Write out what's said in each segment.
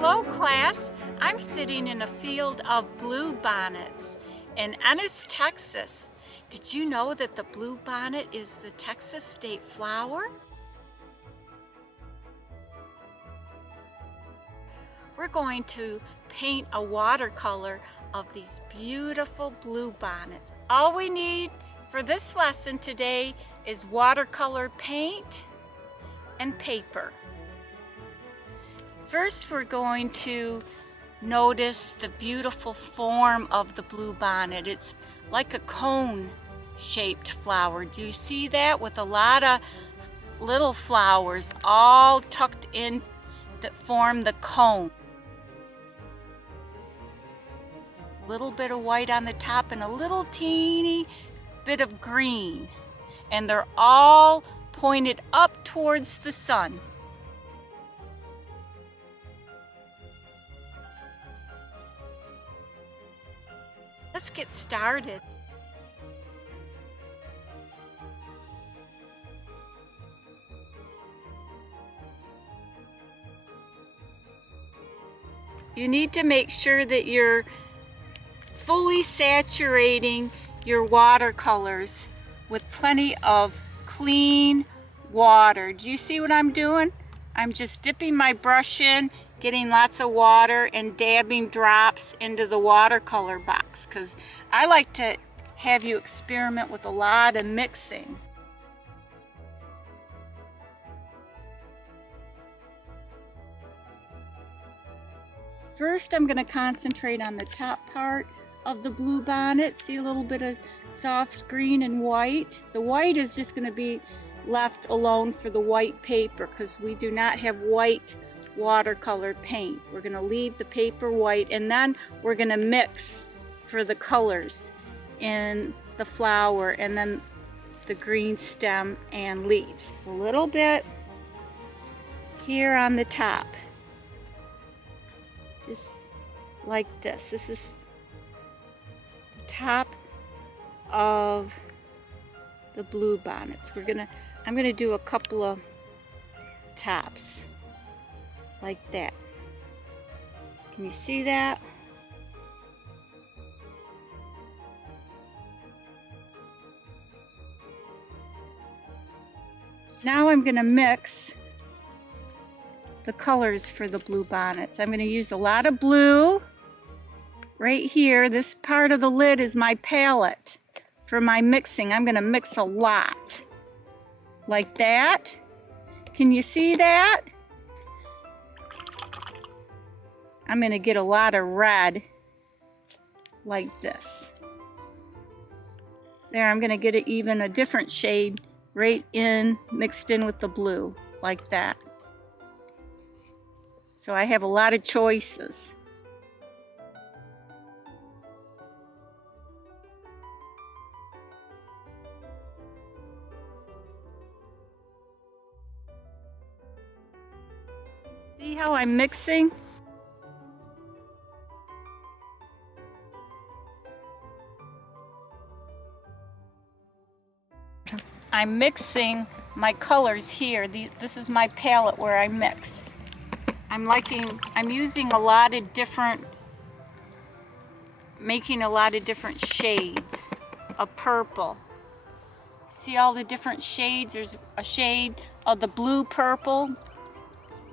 Hello class, I'm sitting in a field of bluebonnets in Ennis, Texas. Did you know that the bluebonnet is the Texas state flower? We're going to paint a watercolor of these beautiful bluebonnets. All we need for this lesson today is watercolor paint and paper. First, we're going to notice the beautiful form of the bluebonnet. It's like a cone-shaped flower. Do you see that? With a lot of little flowers all tucked in that form the cone. A little bit of white on the top and a little teeny bit of green. And they're all pointed up towards the sun. Let's get started. You need to make sure that you're fully saturating your watercolors with plenty of clean water. Do you see what I'm doing? I'm just dipping my brush in, getting lots of water and dabbing drops into the watercolor box because I like to have you experiment with a lot of mixing. First, I'm going to concentrate on the top part of the bluebonnet. See a little bit of soft green and white. The white is just going to be left alone for the white paper because we do not have white watercolor paint. We're going to leave the paper white and then we're going to mix for the colors in the flower and then the green stem and leaves. Just a little bit here on the top. Just like this. This is the top of the bluebonnets. I'm gonna do a couple of tops like that. Can you see that? Now I'm gonna mix the colors for the bluebonnets. I'm going to use a lot of blue right here. This part of the lid is my palette for my mixing. I'm going to mix a lot like that. Can you see that? I'm going to get a lot of red like this. There, I'm going to get it even a different shade right in, mixed in with the blue like that. So I have a lot of choices. See how I'm mixing? I'm mixing my colors here. This is my palette where I mix. I'm using a lot of different, making a lot of different shades of purple. See all the different shades? There's a shade of the blue purple,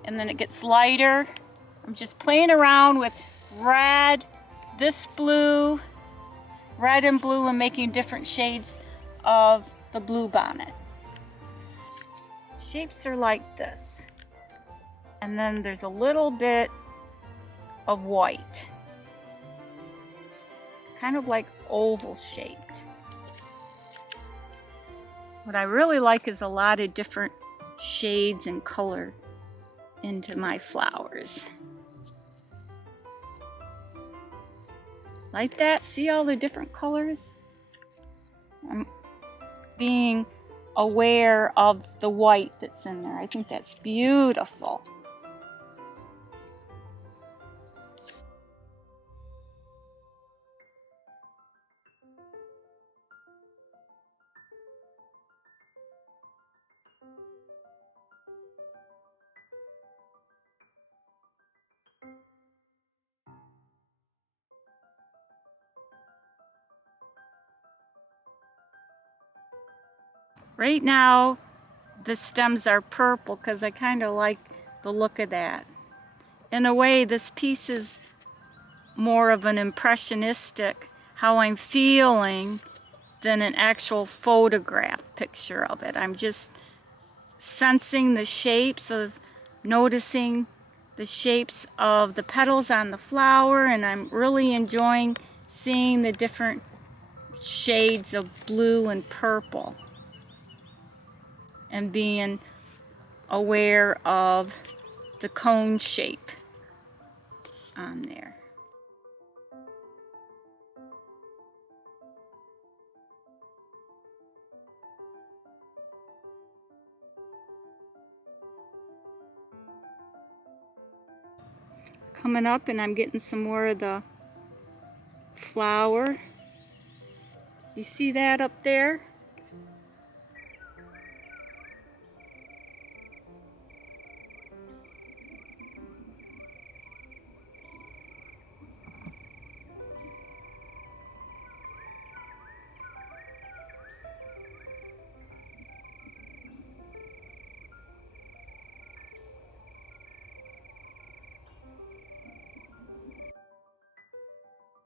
and then it gets lighter. I'm just playing around with red, this blue, red and blue, and making different shades of the bluebonnet. Shapes are like this. And then there's a little bit of white, kind of like oval shaped. What I really like is a lot of different shades and color into my flowers. Like that, see all the different colors? I'm being aware of the white that's in there. I think that's beautiful. Right now, the stems are purple because I kind of like the look of that. In a way, this piece is more of an impressionistic, how I'm feeling, than an actual photograph picture of it. I'm just sensing the shapes of, noticing the shapes of the petals on the flower, and I'm really enjoying seeing the different shades of blue and purple and being aware of the cone shape on there. Coming up, and I'm getting some more of the flower. You see that up there?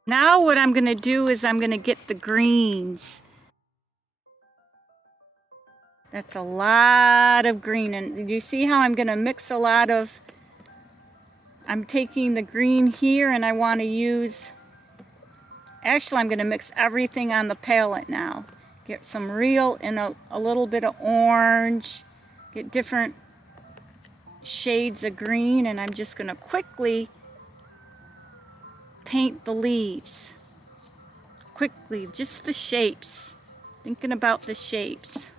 Now what I'm going to do is I'm going to get the greens. That's a lot of green, and did you see how I'm going to mix a lot of, I'm taking the green here and I want to use, actually I'm going to mix everything on the palette now. Get some real and a little bit of orange, get different shades of green, and I'm just going to quickly paint the leaves. Quickly, just the shapes. Thinking about the shapes,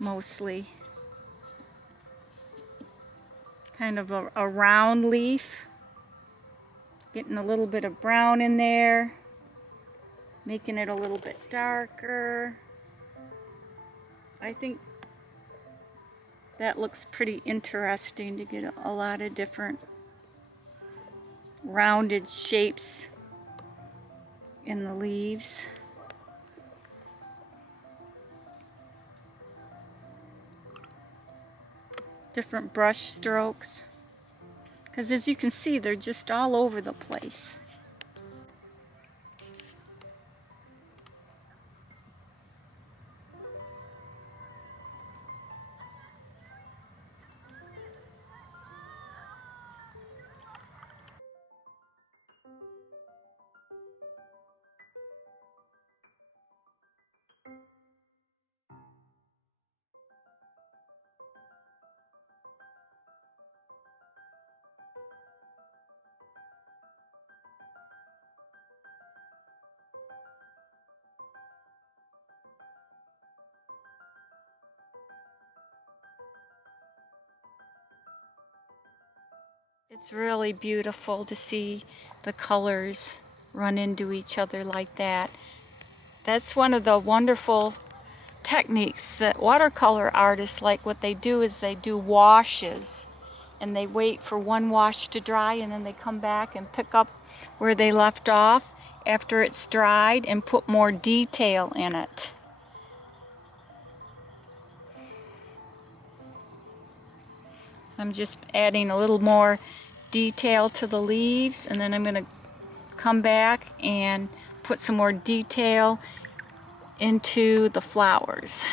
mostly. Kind of a round leaf. Getting a little bit of brown in there. Making it a little bit darker. I think that looks pretty interesting to get a lot of different rounded shapes in the leaves. Different brush strokes, because as you can see, they're just all over the place. It's really beautiful to see the colors run into each other like that. That's one of the wonderful techniques that watercolor artists like. What they do is they do washes, and they wait for one wash to dry, and then they come back and pick up where they left off after it's dried and put more detail in it. So I'm just adding a little more detail to the leaves, and then I'm going to come back and put some more detail into the flowers.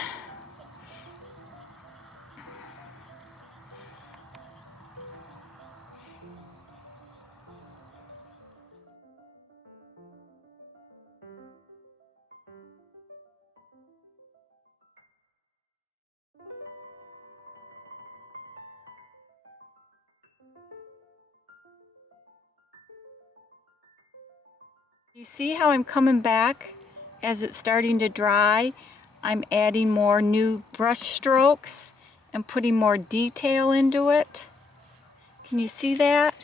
You see how I'm coming back as it's starting to dry? I'm adding more new brush strokes and putting more detail into it. Can you see that?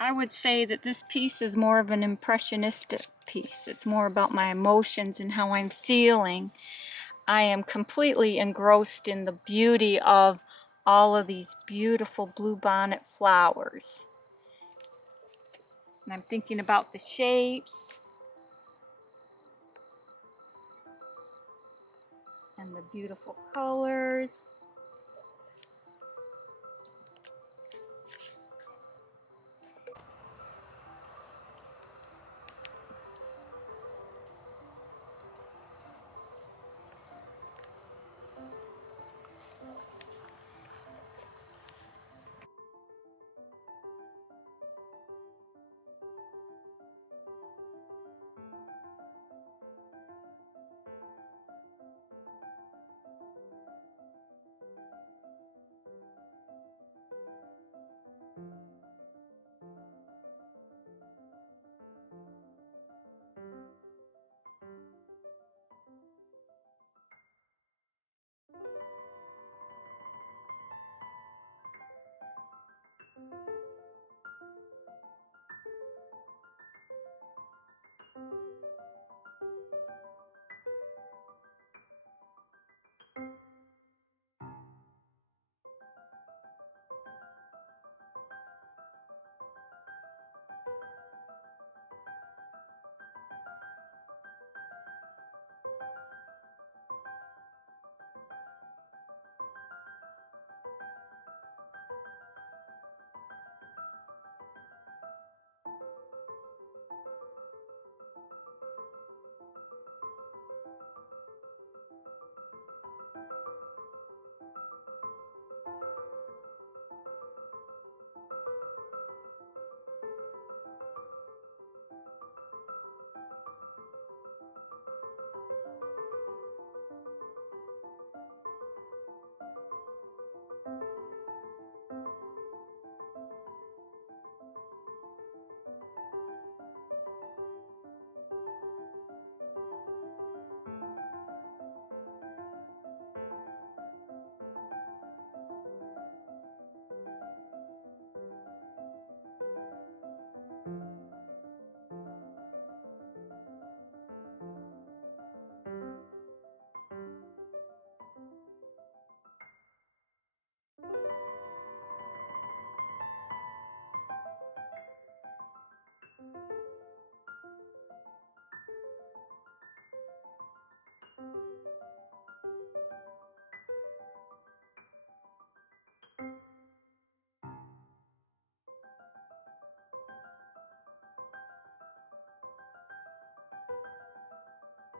I would say that this piece is more of an impressionistic piece. It's more about my emotions and how I'm feeling. I am completely engrossed in the beauty of all of these beautiful bluebonnet flowers. And I'm thinking about the shapes. and the beautiful colors.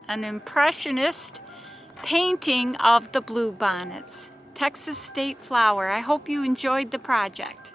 An Impressionist painting of the bluebonnets, Texas state flower. I hope you enjoyed the project.